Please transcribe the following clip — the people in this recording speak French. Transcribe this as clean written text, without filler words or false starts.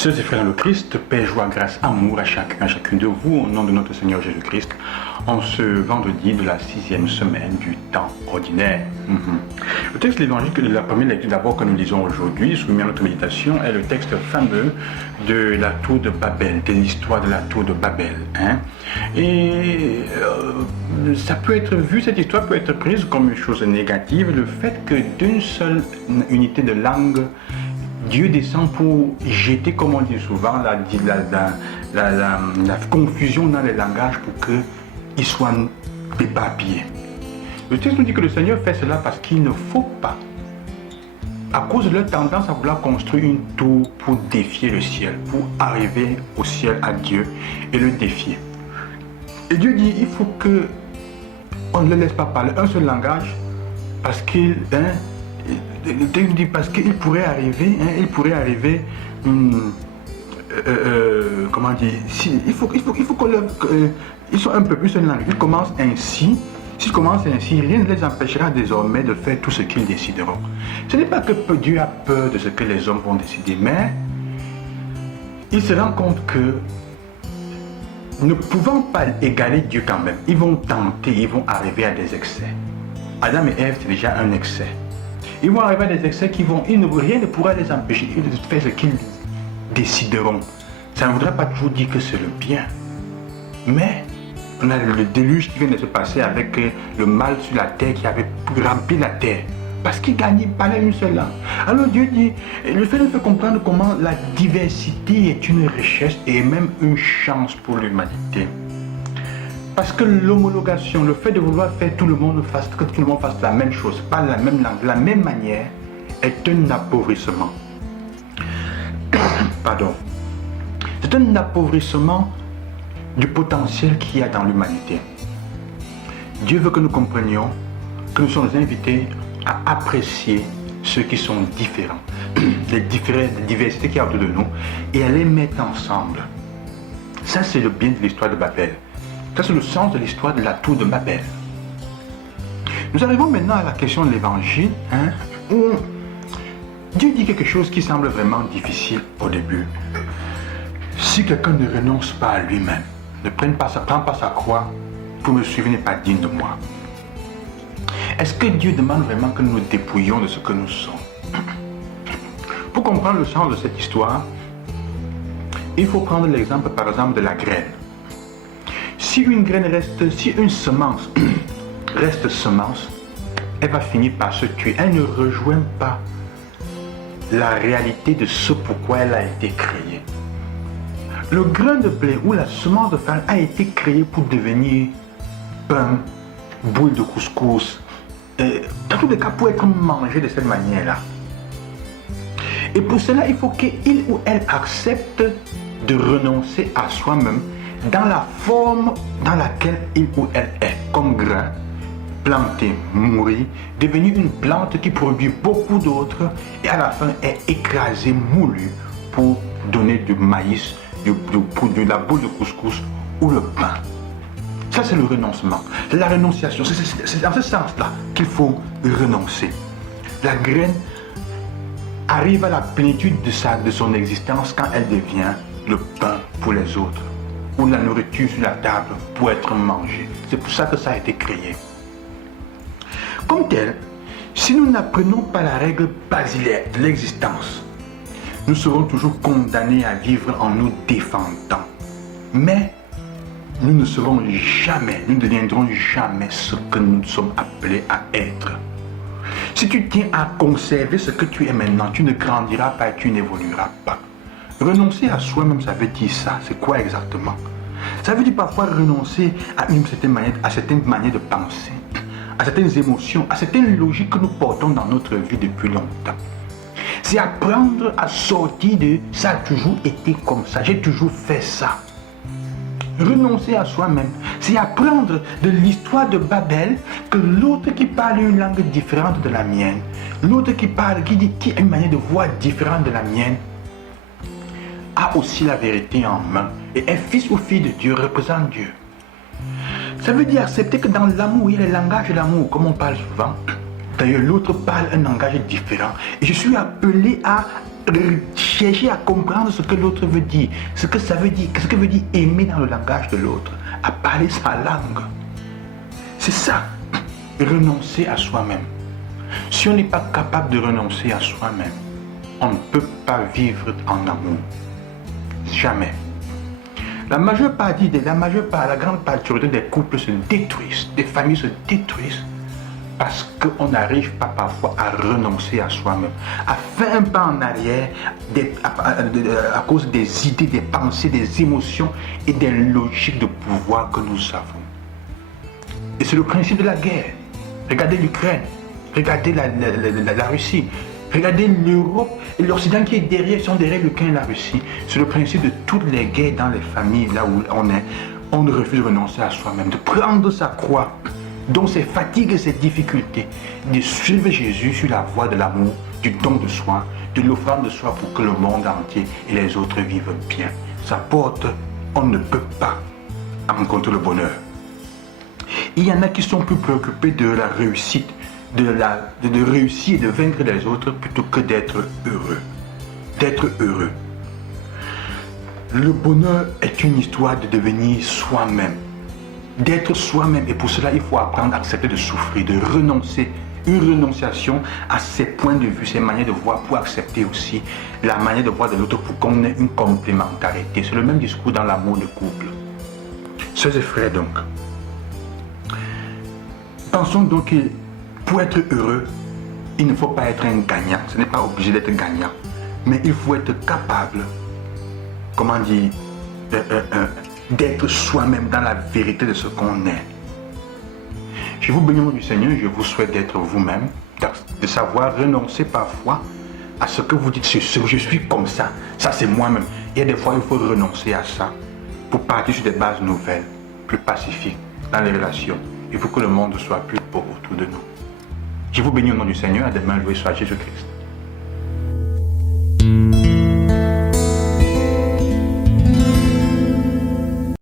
Sœurs et frères dans le Christ, paix, joie, grâce, amour à chacun, à chacune de vous, au nom de notre Seigneur Jésus-Christ, en ce vendredi de la 6e semaine du temps ordinaire. Le texte de l'évangile de la première lecture d'abord que nous lisons aujourd'hui, soumis à notre méditation, est le texte fameux de la tour de Babel, de l'histoire de la tour de Babel. Ça peut être vu, cette histoire peut être prise comme une chose négative, le fait que d'une seule unité de langue, Dieu descend pour jeter, comme on dit souvent, la confusion dans les langages pour qu'ils soient éparpillés. Le texte nous dit que le Seigneur fait cela parce qu'il ne faut pas, à cause de leur tendance à vouloir construire une tour pour défier le ciel, pour arriver au ciel à Dieu et le défier. Et Dieu dit, il faut qu'on ne le laisse pas parler un seul langage parce qu'il... parce qu'il pourrait arriver, comment dire, il faut ils sont un peu plus un langue. Ils commencent ainsi. S'ils commencent ainsi, rien ne les empêchera désormais de faire tout ce qu'ils décideront. Ce n'est pas que Dieu a peur de ce que les hommes vont décider, mais il se rend compte que, ne pouvant pas égaler Dieu quand même, ils vont tenter, ils vont arriver à des excès. Adam et Ève, c'est déjà un excès. Ils vont arriver à des excès rien ne pourra les empêcher de faire ce qu'ils décideront. Ça ne voudrait pas toujours dire que c'est le bien. Mais on a le déluge qui vient de se passer avec le mal sur la terre qui avait rempli la terre. Parce qu'ils gagnaient pas une seule langue. Alors Dieu dit, le fait de faire comprendre comment la diversité est une richesse et même une chance pour l'humanité. Parce que l'homologation, le fait de vouloir faire que tout le monde fasse la même chose, pas la même langue, la même manière, est un appauvrissement. Pardon. C'est un appauvrissement du potentiel qu'il y a dans l'humanité. Dieu veut que nous comprenions que nous sommes invités à apprécier ceux qui sont différents, les diversités qu'il y a autour de nous, et à les mettre ensemble. Ça, c'est le bien de l'histoire de Babel. Ça, c'est le sens de l'histoire de la tour de Babel. Nous arrivons maintenant à la question de l'évangile, où Dieu dit quelque chose qui semble vraiment difficile au début. Si quelqu'un ne renonce pas à lui-même, ne prend pas sa croix pour me suivre, n'est pas digne de moi. Est-ce que Dieu demande vraiment que nous nous dépouillions de ce que nous sommes? Pour comprendre le sens de cette histoire, il faut prendre l'exemple, par exemple, de la graine. Si une semence reste semence, elle va finir par se tuer. Elle ne rejoint pas la réalité de ce pourquoi elle a été créée. Le grain de blé ou la semence de farine a été créée pour devenir pain, boule de couscous, dans tous les cas pour être mangé de cette manière-là. Et pour cela, il faut qu'il ou elle accepte de renoncer à soi-même dans la forme dans laquelle il ou elle est, comme grain, planté, mourir, devenir une plante qui produit beaucoup d'autres et à la fin est écrasée, moulue pour donner du maïs, de la boule de couscous ou le pain. Ça, c'est le renoncement, c'est la renonciation. C'est dans ce sens-là qu'il faut renoncer. La graine arrive à la plénitude de son existence quand elle devient le pain pour les autres, ou la nourriture sur la table pour être mangée. C'est pour ça que ça a été créé. Comme tel, si nous n'apprenons pas la règle basilaire de l'existence, nous serons toujours condamnés à vivre en nous défendant. Mais nous ne deviendrons jamais ce que nous sommes appelés à être. Si tu tiens à conserver ce que tu es maintenant, tu ne grandiras pas et tu n'évolueras pas. Renoncer à soi-même, ça veut dire ça. C'est quoi exactement? Ça veut dire parfois renoncer à une certaine manière de penser, à certaines émotions, à certaines logiques que nous portons dans notre vie depuis longtemps. C'est apprendre à sortir de « ça a toujours été comme ça, j'ai toujours fait ça ». Renoncer à soi-même, c'est apprendre de l'histoire de Babel que l'autre qui parle une langue différente de la mienne, l'autre qui a une manière de voir différente de la mienne, a aussi la vérité en main et est fils ou fille de Dieu, représente Dieu. Ça veut dire accepter que dans l'amour, il y a le langage de l'amour, comme on parle souvent. D'ailleurs, l'autre parle un langage différent. Et je suis appelé à chercher à comprendre ce que l'autre veut dire, ce que ça veut dire, ce que veut dire aimer dans le langage de l'autre, à parler sa langue. C'est ça, renoncer à soi-même. Si on n'est pas capable de renoncer à soi-même, on ne peut pas vivre en amour. Jamais. La grande majorité des couples se détruisent, des familles se détruisent parce qu'on n'arrive pas parfois à renoncer à soi-même, à faire un pas en arrière à cause des idées, des pensées, des émotions et des logiques de pouvoir que nous avons. Et c'est le principe de la guerre. Regardez l'Ukraine, regardez la Russie, regardez l'Europe et l'Occident qui est derrière, sont derrière l'Ukraine et la Russie. C'est le principe de toutes les guerres dans les familles, là où on est. On refuse de renoncer à soi-même, de prendre sa croix, dont ses fatigues et ses difficultés, de suivre Jésus sur la voie de l'amour, du don de soi, de l'offrande de soi pour que le monde entier et les autres vivent bien. Ça porte, on ne peut pas rencontrer le bonheur. Il y en a qui sont plus préoccupés de la réussite, de réussir et de vaincre les autres plutôt que d'être heureux. D'être heureux. Le bonheur est une histoire de devenir soi-même. D'être soi-même. Et pour cela, il faut apprendre à accepter de souffrir, de renoncer. Une renonciation à ses points de vue, ses manières de voir, pour accepter aussi la manière de voir de l'autre pour qu'on ait une complémentarité. C'est le même discours dans l'amour de couple. Sœurs et frères donc, pensons donc que pour être heureux, il ne faut pas être un gagnant. Ce n'est pas obligé d'être gagnant. Mais il faut être capable, comment dire, d'être soi-même dans la vérité de ce qu'on est. Je vous bénis au nom du Seigneur, je vous souhaite d'être vous-même, de savoir renoncer parfois à ce que vous dites, je suis comme ça c'est moi-même. Il y a des fois il faut renoncer à ça pour partir sur des bases nouvelles, plus pacifiques dans les relations. Il faut que le monde soit plus beau autour de nous. Je vous bénis au nom du Seigneur, à demain, loué soit Jésus-Christ.